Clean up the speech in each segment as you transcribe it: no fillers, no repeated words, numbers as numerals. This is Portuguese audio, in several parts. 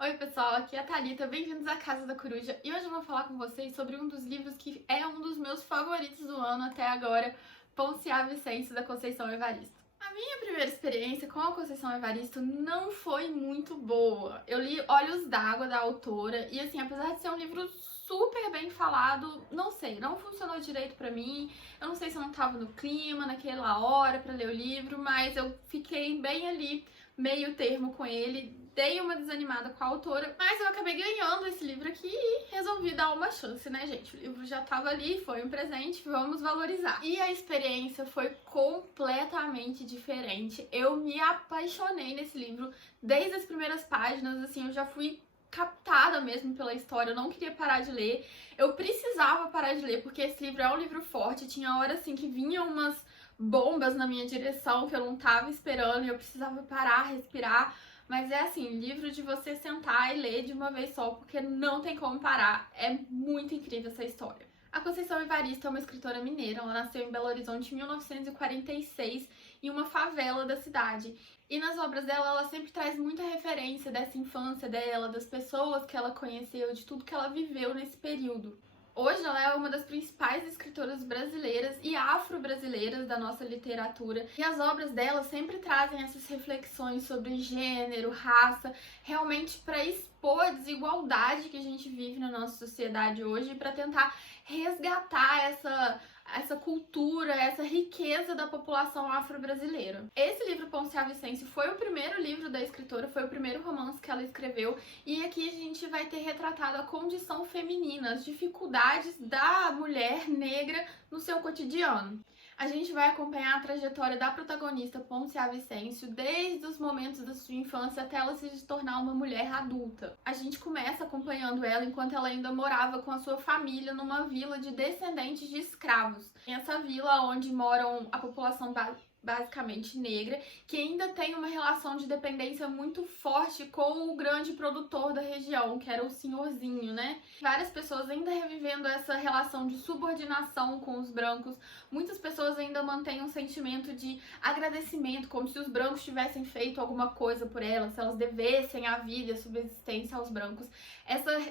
Oi pessoal, aqui é a Thalita, bem-vindos à Casa da Coruja e hoje eu vou falar com vocês sobre um dos livros que é um dos meus favoritos do ano até agora, Ponciá Vicêncio da Conceição Evaristo. A minha primeira experiência com a Conceição Evaristo não foi muito boa. Eu li Olhos d'Água da autora e assim, apesar de ser um livro super bem falado, não sei, não funcionou direito pra mim. Eu não sei se eu não tava no clima naquela hora pra ler o livro, mas eu fiquei bem ali, meio termo com ele. Dei uma desanimada com a autora, mas eu acabei ganhando esse livro aqui e resolvi dar uma chance, né, gente? O livro já tava ali, foi um presente, vamos valorizar. E a experiência foi completamente diferente. Eu me apaixonei nesse livro desde as primeiras páginas, assim, eu já fui captada mesmo pela história, eu não queria parar de ler. Eu precisava parar de ler, porque esse livro é um livro forte, tinha horas assim que vinham umas bombas na minha direção que eu não tava esperando e eu precisava parar, respirar. Mas é assim, livro de você sentar e ler de uma vez só, porque não tem como parar. É muito incrível essa história. A Conceição Evaristo é uma escritora mineira. Ela nasceu em Belo Horizonte em 1946, em uma favela da cidade. E nas obras dela, ela sempre traz muita referência dessa infância dela, das pessoas que ela conheceu, de tudo que ela viveu nesse período. Hoje ela é uma das principais escritoras brasileiras e afro-brasileiras da nossa literatura. E as obras dela sempre trazem essas reflexões sobre gênero, raça, realmente para expor a desigualdade que a gente vive na nossa sociedade hoje e para tentar resgatar essa cultura, essa riqueza da população afro-brasileira. Esse livro, Ponciá Vicêncio, foi o primeiro livro da escritora, foi o primeiro romance que ela escreveu, e aqui a gente vai ter retratado a condição feminina, as dificuldades da mulher negra no seu cotidiano. A gente vai acompanhar a trajetória da protagonista Ponciá Vicêncio desde os momentos da sua infância até ela se tornar uma mulher adulta. A gente começa acompanhando ela enquanto ela ainda morava com a sua família numa vila de descendentes de escravos. Essa vila onde moram a população basicamente negra, que ainda tem uma relação de dependência muito forte com o grande produtor da região, que era o senhorzinho, né? Várias pessoas ainda revivendo essa relação de subordinação com os brancos. Muitas pessoas ainda mantêm um sentimento de agradecimento, como se os brancos tivessem feito alguma coisa por elas, se elas devessem a vida e a subsistência aos brancos.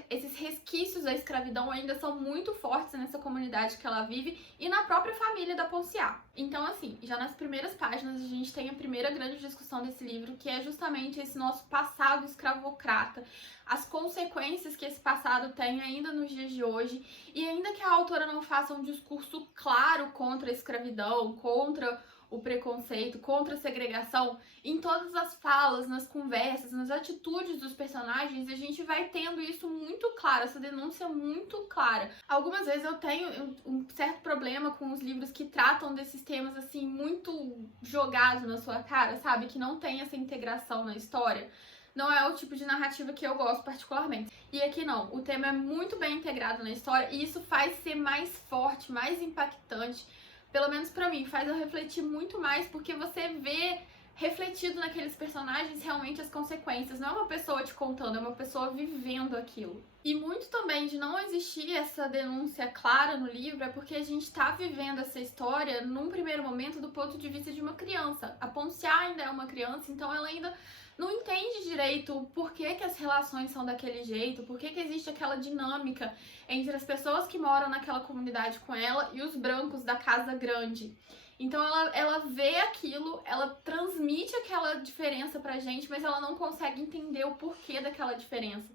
Esses resquícios da escravidão ainda são muito fortes nessa comunidade que ela vive e na própria família da Ponciá. Então, assim, já nas primeiras páginas a gente tem a primeira grande discussão desse livro, que é justamente esse nosso passado escravocrata, as consequências que esse passado tem ainda nos dias de hoje, e ainda que a autora não faça um discurso claro contra a escravidão, contra o preconceito, contra a segregação, em todas as falas, nas conversas, nas atitudes dos personagens, a gente vai tendo isso muito claro, essa denúncia muito clara. Algumas vezes eu tenho um certo problema com os livros que tratam desses temas assim, muito jogados na sua cara, sabe? Que não tem essa integração na história. Não é o tipo de narrativa que eu gosto particularmente. E aqui não, o tema é muito bem integrado na história e isso faz ser mais forte, mais impactante. Pelo menos pra mim, faz eu refletir muito mais, porque você vê refletido naqueles personagens realmente as consequências. Não é uma pessoa te contando, é uma pessoa vivendo aquilo. E muito também de não existir essa denúncia clara no livro é porque a gente tá vivendo essa história num primeiro momento do ponto de vista de uma criança. A Ponciá ainda é uma criança, então ela ainda não entende direito por que as relações são daquele jeito, por que existe aquela dinâmica entre as pessoas que moram naquela comunidade com ela e os brancos da casa grande. Então ela vê aquilo, ela transmite aquela diferença pra gente, mas ela não consegue entender o porquê daquela diferença.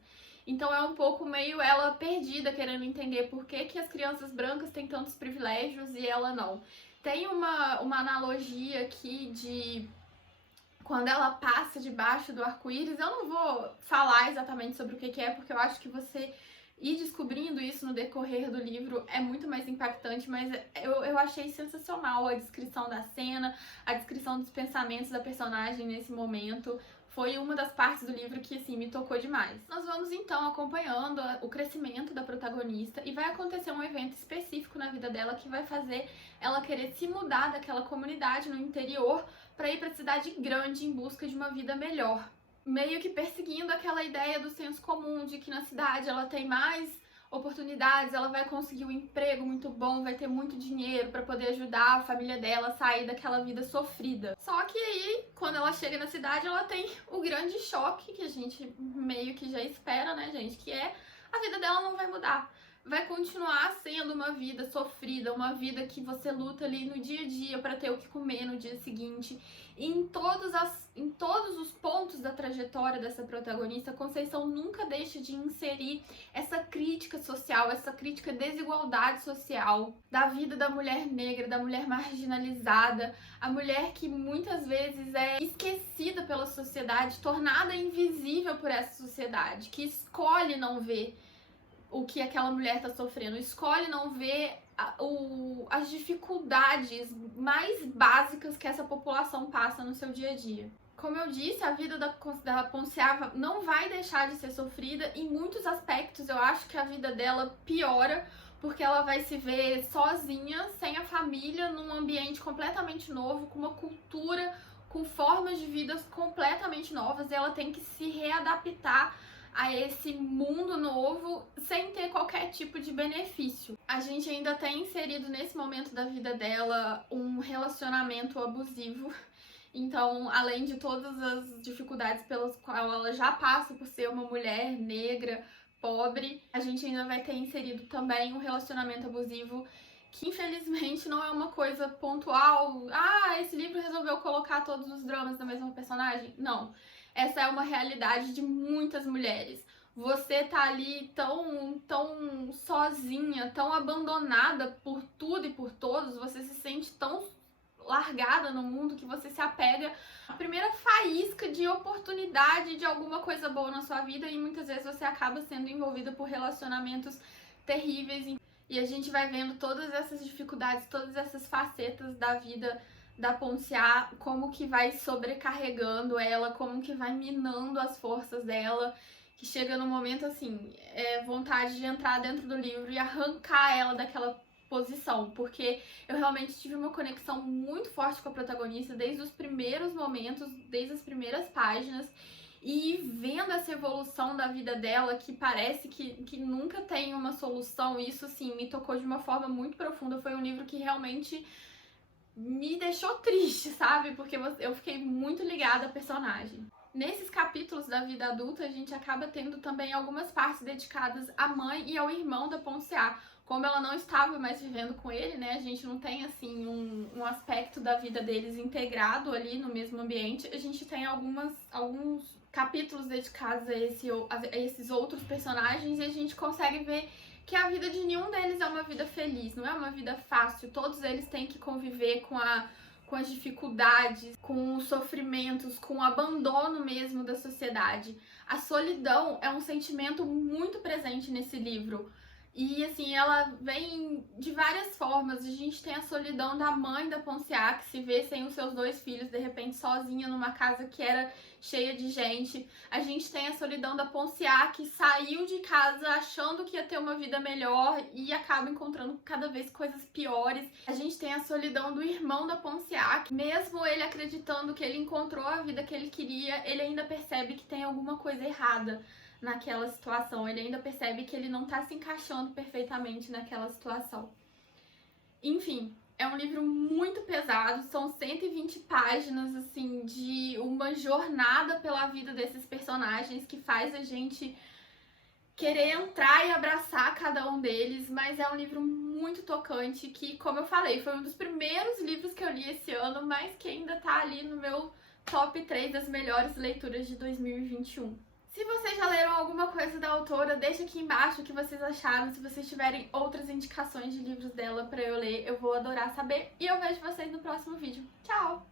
Então é um pouco meio ela perdida, querendo entender por que as crianças brancas têm tantos privilégios e ela não. Tem uma analogia aqui de quando ela passa debaixo do arco-íris. Eu não vou falar exatamente sobre o que é, porque eu acho que você ir descobrindo isso no decorrer do livro é muito mais impactante, mas eu achei sensacional a descrição da cena, a descrição dos pensamentos da personagem nesse momento. Foi uma das partes do livro que, assim, me tocou demais. Nós vamos, então, acompanhando o crescimento da protagonista e vai acontecer um evento específico na vida dela que vai fazer ela querer se mudar daquela comunidade no interior para ir para a cidade grande em busca de uma vida melhor. Meio que perseguindo aquela ideia do senso comum de que na cidade ela tem mais oportunidades, ela vai conseguir um emprego muito bom, vai ter muito dinheiro para poder ajudar a família dela a sair daquela vida sofrida. Só que aí, quando ela chega na cidade, ela tem o grande choque que a gente meio que já espera, né, gente, que é a vida dela não vai mudar. Vai continuar sendo uma vida sofrida, uma vida que você luta ali no dia a dia para ter o que comer no dia seguinte. E em todos os pontos da trajetória dessa protagonista, Conceição nunca deixa de inserir essa crítica social, essa crítica à desigualdade social, da vida da mulher negra, da mulher marginalizada, a mulher que muitas vezes é esquecida pela sociedade, tornada invisível por essa sociedade, que escolhe não ver o que aquela mulher está sofrendo, escolhe não ver as dificuldades mais básicas que essa população passa no seu dia a dia. Como eu disse, a vida da Ponciava não vai deixar de ser sofrida. Em muitos aspectos, eu acho que a vida dela piora, porque ela vai se ver sozinha, sem a família, num ambiente completamente novo, com uma cultura, com formas de vida completamente novas, e ela tem que se readaptar a esse mundo novo sem ter qualquer tipo de benefício. A gente ainda tem inserido nesse momento da vida dela um relacionamento abusivo. Então, além de todas as dificuldades pelas quais ela já passa por ser uma mulher negra, pobre, a gente ainda vai ter inserido também um relacionamento abusivo que infelizmente não é uma coisa pontual. Ah, esse livro resolveu colocar todos os dramas da mesma personagem. Não. Essa é uma realidade de muitas mulheres. Você tá ali tão sozinha, tão abandonada por tudo e por todos, você se sente tão largada no mundo que você se apega à primeira faísca de oportunidade de alguma coisa boa na sua vida, e muitas vezes você acaba sendo envolvida por relacionamentos terríveis. E a gente vai vendo todas essas dificuldades, todas essas facetas da vida da Ponciá, como que vai sobrecarregando ela, como que vai minando as forças dela, que chega num momento assim, vontade de entrar dentro do livro e arrancar ela daquela posição, porque eu realmente tive uma conexão muito forte com a protagonista desde os primeiros momentos, desde as primeiras páginas, e vendo essa evolução da vida dela, que parece que nunca tem uma solução. Isso assim me tocou de uma forma muito profunda. Foi um livro que realmente me deixou triste, sabe? Porque eu fiquei muito ligada à personagem. Nesses capítulos da vida adulta, a gente acaba tendo também algumas partes dedicadas à mãe e ao irmão da Ponciá. Como ela não estava mais vivendo com ele, né? A gente não tem, assim, um aspecto da vida deles integrado ali no mesmo ambiente. A gente tem alguns capítulos dedicados a esses outros personagens, e a gente consegue ver que a vida de nenhum deles é uma vida feliz, não é uma vida fácil. Todos eles têm que conviver com as dificuldades, com os sofrimentos, com o abandono mesmo da sociedade. A solidão é um sentimento muito presente nesse livro. E assim, ela vem de várias formas. A gente tem a solidão da mãe da Ponciá, que se vê sem os seus 2 filhos, de repente sozinha numa casa que era cheia de gente. A gente tem a solidão da Ponciá, que saiu de casa achando que ia ter uma vida melhor e acaba encontrando cada vez coisas piores. A gente tem a solidão do irmão da Ponciá, que mesmo ele acreditando que ele encontrou a vida que ele queria, ele ainda percebe que tem alguma coisa errada naquela situação. Ele ainda percebe que ele não tá se encaixando perfeitamente naquela situação. Enfim, é um livro muito pesado, são 120 páginas, assim, de uma jornada pela vida desses personagens que faz a gente querer entrar e abraçar cada um deles, mas é um livro muito tocante que, como eu falei, foi um dos primeiros livros que eu li esse ano, mas que ainda tá ali no meu top 3 das melhores leituras de 2021. Se vocês já leram alguma coisa da autora, deixa aqui embaixo o que vocês acharam. Se vocês tiverem outras indicações de livros dela pra eu ler, eu vou adorar saber. E eu vejo vocês no próximo vídeo. Tchau!